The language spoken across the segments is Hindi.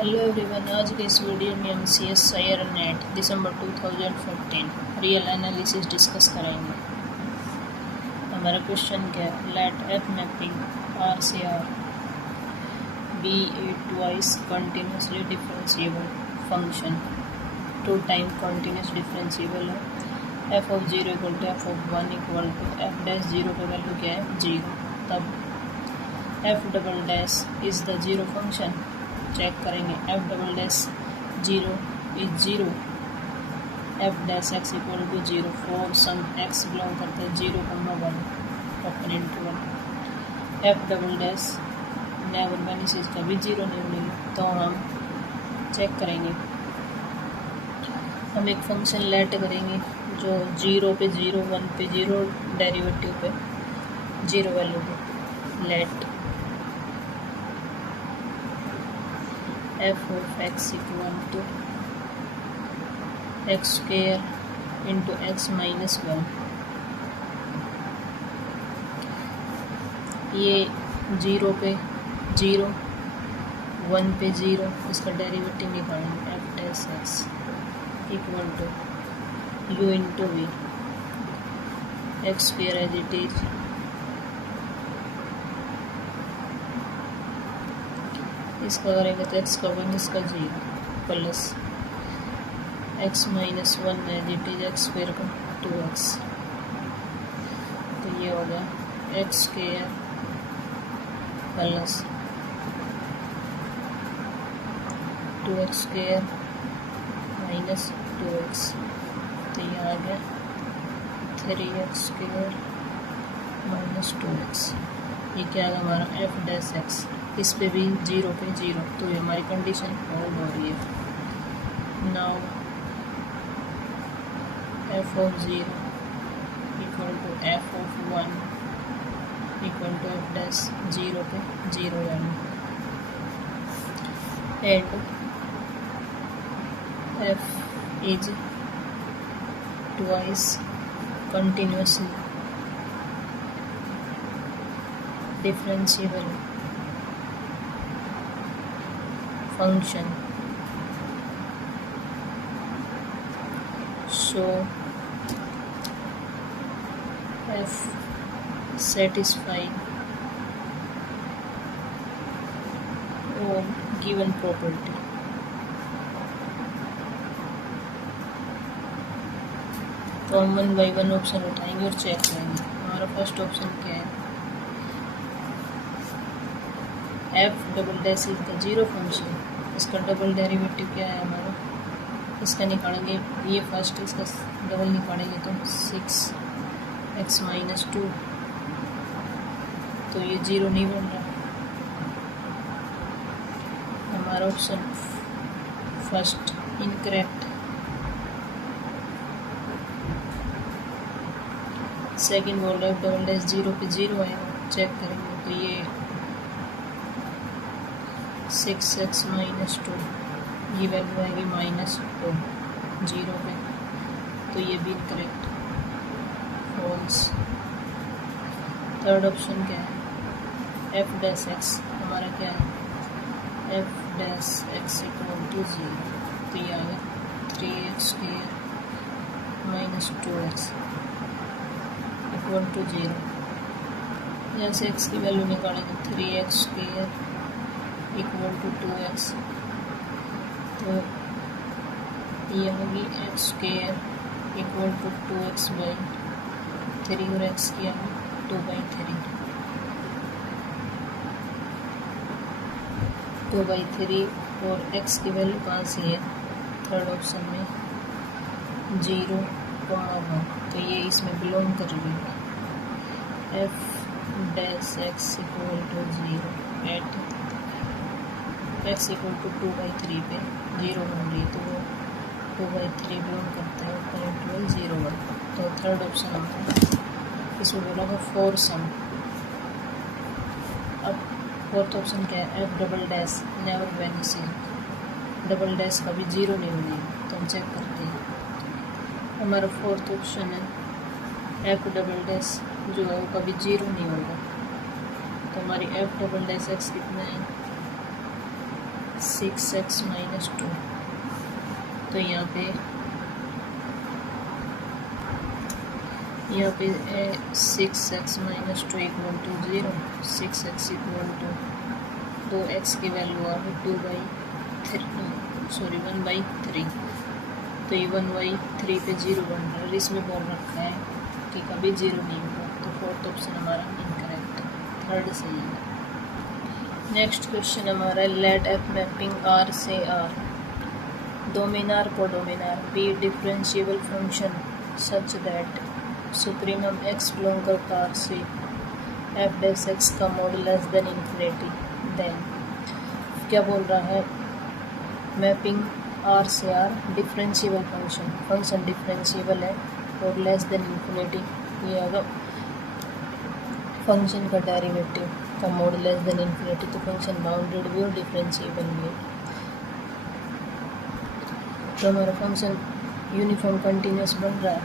हेलो एवरीवन, आज के इस वीडियो में हम CSIR नेट दिसंबर 2014 रियल एनालिसिस डिस्कस करेंगे। हमारा क्वेश्चन क्या है? लेट एफ मैपिंग R से R be a twice continuously differentiable function two time continuous differentiable है। F of 0 equal to F of 1 equal to F dash 0 का वैल्यू क्या है? 0। तब F double dash is the zero function. Check करेंगे F double dash 0 is 0, F dash x equal to 0 for some X belong करता है 0,1 open interval. F double dash never vanishes कभी 0 नहीं मिलेगी। तो हम चेक करेंगे, हम एक फंक्शन लेट करेंगे जो 0 पे 0, 1 पे 0, डेरिवेटिव पे 0 वैल्यू पे। Let f of x equal to x square into x minus 1। ये 0 पे 0, 1 पे 0, इसका डेरिवेटिव निकालेंगे। f dash x equal to u into v, x square as it is, इसका करेंगे तो x का 1, इसका 0 plus x minus 1 as it is x square का 2x। तो ये हो गया x square plus 2x square minus 2x। तो ये आ गया 3x स्क्वेयर माइनस 2x। ये क्या आ गया हमारा एफ डैश एक्स। इस पे भी 0 पे 0, तो ये हमारी कंडीशन होल्ड हो रही है। Now f of 0 equal to F of 1 equal to F dash 0 पे 0 value and f is twice continuously differentiable function, so f satisfy all given property। तो हम 1 by 1 ऑप्शन उठाएंगे और चेक करेंगे। हमारा फर्स्ट ऑप्शन क्या है? F double dash is the zero function. इसका डबल डेरिवेटिव क्या है हमारा? इसका निकालेंगे, ये फर्स्ट इसका डबल निकालेंगे तो 6x माइनस 2। तो ये 0 नहीं बन रहा। हमारा ऑप्शन फर्स्ट इनकरेक्ट। सेकंड बोल रहा है डबल डैश 0 पे 0 आएगा। चेक करेंगे तो ये 6x माइनस 2, ये वैल्यू आएगी माइनस 2 0 पे। तो ये भी इनकरेक्ट, फॉल्स। थर्ड ऑप्शन क्या है? एफ डैश एक्स हमारा क्या है? F dash x equal to 0। तो ये आ गया 3x square minus 2x equal to 0। यहाँ से x की वैल्यू निकालेंगे 3x square equal to 2x। तो ये होगी x square equal to 2x by 3 और x की आगे 2/3। 2/3 और x की वैल्यू कहाँ से है? थर्ड ऑप्शन में 0,1। तो ये इसमें बिलोंग कर रही है। F dash x equal to 0 at x equal to 2/3 पे 0 बन रही, तो वो 2/3 बिलोंग करता है पॉइंट 0,1। तो थर्ड ऑप्शन हमारा इसमें बोला था फोर सम। अब फोर्थ ऑप्शन क्या है? F double dash never vanishes. Double dash कभी 0 नहीं बनेगी। तो हम चेक करते हैं। हमारा फोर्थ ऑप्शन है एफ डबल डैश जो है वो कभी 0 नहीं होगा। तो हमारी एफ डबल डैश एक्स कितना है? 6x-2। तो यहाँ पे 6x-2 equal to 0, 6x equal to 2x की वैल्यू आ गई 1/3। तो ये 1/3 पे 0 बन रहा है और इसमें बोल रखा है कि कभी 0 नहीं होगा। तो फोर्थ ऑप्शन हमारा इनकरेक्ट, थर्ड सही है। नेक्स्ट क्वेश्चन हमारा लेट एफ मैपिंग R से R domain R codomain R be differentiable function such that supremum x belong करता R से f डैश x का mod less than infinity. Then क्या बोल रहा है, मैपिंग R से R डिफरेंशिएबल फंक्शन डिफरेंशिएबल है और लेस देन इन्फिनिटी ये अगर फंक्शन का डेरिवेटिव का मोड लेस देन इन्फिनिटी, तो फंक्शन बाउंडेड भी और डिफरेंशिएबल भी है। तो हमारा फंक्शन यूनिफॉर्म कंटिन्यूस बन रहा है।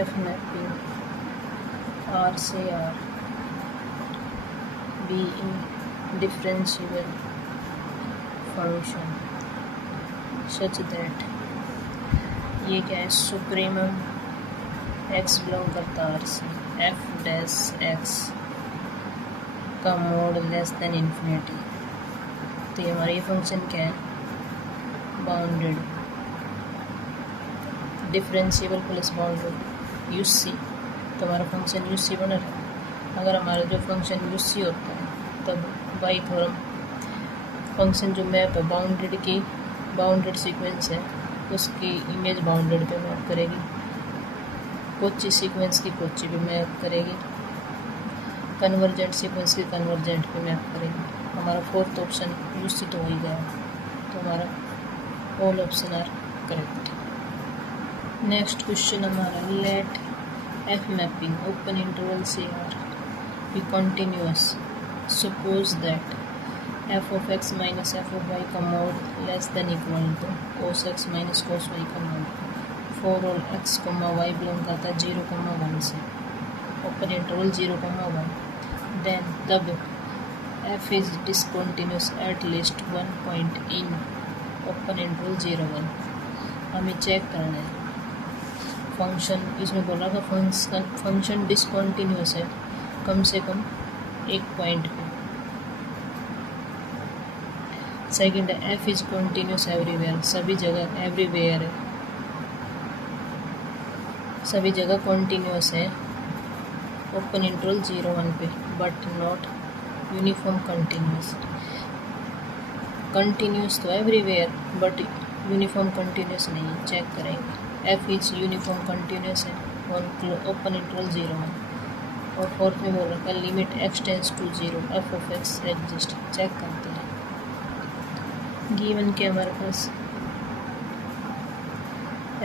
एफ मैपिंग R से R be in differentiable function such that ये क्या है, सुप्रीमम x बिलोंग करता R से f डैश x का मोड लेस देन इन्फिनिटी। तो ये हमारा ये फंक्शन क्या है, bounded differentiable plus bounded UC। तो हमारा फंक्शन UC बना है। अगर हमारा जो फंक्शन UC होता है तब बाई थ्योरम फंक्शन जो मैप है बाउंडेड की बाउंडेड सीक्वेंस है उसकी इमेज बाउंडेड पे मैप करेगी, कोची सीक्वेंस की कोची पे मैप करेगी, कन्वर्जेंट सीक्वेंस की कन्वर्जेंट पे मैप करेगी। हमारा फोर्थ ऑप्शन UC तो हो ही गया, तो हमारा all option are correct. Next question हमारा let F mapping open interval से R be continuous suppose that f of x minus f of y का mod less than equal to cos x minus cos y का mod for all x, y belong करता है 0,1 से ओपन इंटरवल 0,1। देन तब f is discontinuous at least 1 point in open interval 0,1। हमें चेक करना है फंक्शन, इसमें बोला था फंक्शन डिसकंटिन्यूअस है कम से कम एक पॉइंट पे। सेकेंड है f इज कॉन्टीन्यूस एवरीवेयर, सभी जगह एवरीवेयर है, सभी जगह कॉन्टीन्यूस है ओपन इंटरवल 0,1 पे but not uniform continuous. Continuous तो एवरीवेयर बट यूनिफॉर्म कंटिन्यूस नहीं है, चेक करेंगे। f इज यूनिफॉर्म कंटिन्यूस है ऑन ओपन इंटरवल 0,1 और फोर्थ में बोल रखा है limit x tends to 0 f of x exist. Check करते हैं गिवन के हमारे पास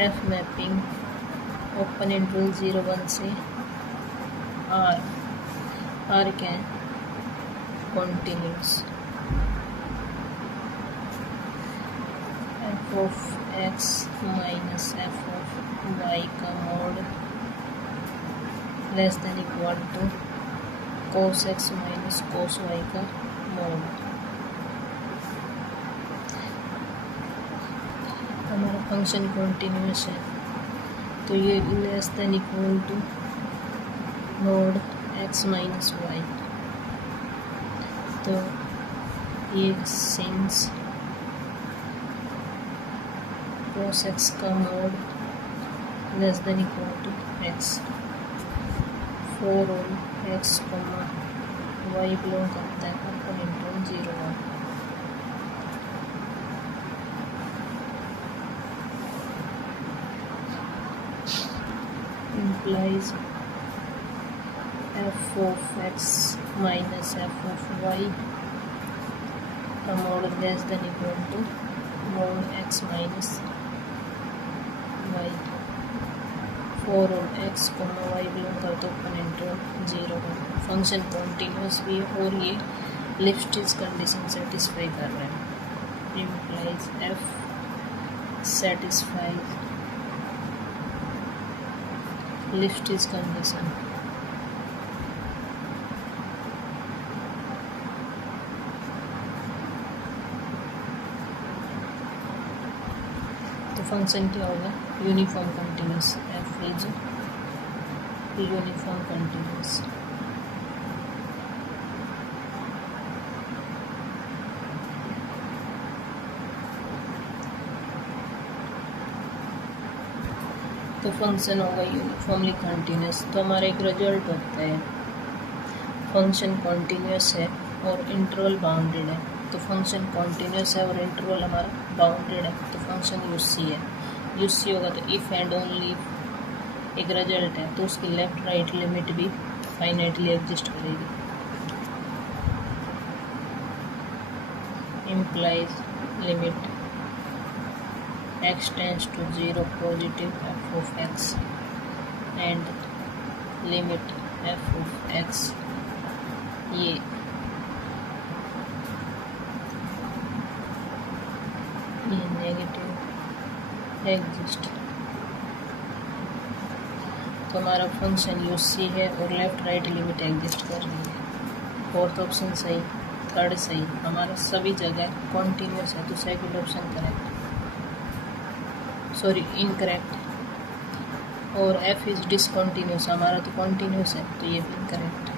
एफ मैपिंग ओपन इंटरवल 0,1 से आर क्या है, continuous f of x minus f of y का mod less than equal to cos x minus cos y का मोड। हमारा फंक्शन कॉन्टिन्यूस है तो ये less than equal to mod x minus y. तो ये सिंस cos x का mod less than equal to x for all x, y belong करता है open interval 0,1। implies f of x minus f of y का mod less than equal to mod x minus y for all x, y belong करता है ओपन इंटरवल 0,1। फंक्शन कॉन्टिन्यूस भी है और ये लिप्स्टिज कंडीशन सेटिस्फाई कर रहे हैं। implies f satisfies Lipschitz condition. Function क्या होगा, uniform continuous, F is uniform continuous. तो फंक्शन होगा यूनिफॉर्मली कंटिन्यूस। तो हमारा एक रिजल्ट होता है फंक्शन कॉन्टीन्यूस है और इंटरवल बाउंडेड है। तो फंक्शन कॉन्टीन्यूस है और इंटरवल हमारा बाउंडेड है, तो फंक्शन यूसी है। यूसी होगा तो इफ़ एंड ओनली एक रिजल्ट है, तो उसकी लेफ्ट राइट लिमिट भी फाइनाइटली एग्जिस्ट करेगी। Implies limit x tends to 0 positive f of x and limit f of x ये नेगेटिव एग्जिस्ट। तो हमारा फंक्शन यूसी है और लेफ्ट राइट लिमिट एग्जिस्ट कर रही है। फोर्थ ऑप्शन सही, थर्ड सही, हमारा सभी जगह कॉन्टीन्यूस है, तो second option correct, sorry incorrect. और f इज डिसकॉन्टीन्यूस, हमारा तो कॉन्टीन्यूस है, तो ये भी इनकरेक्ट।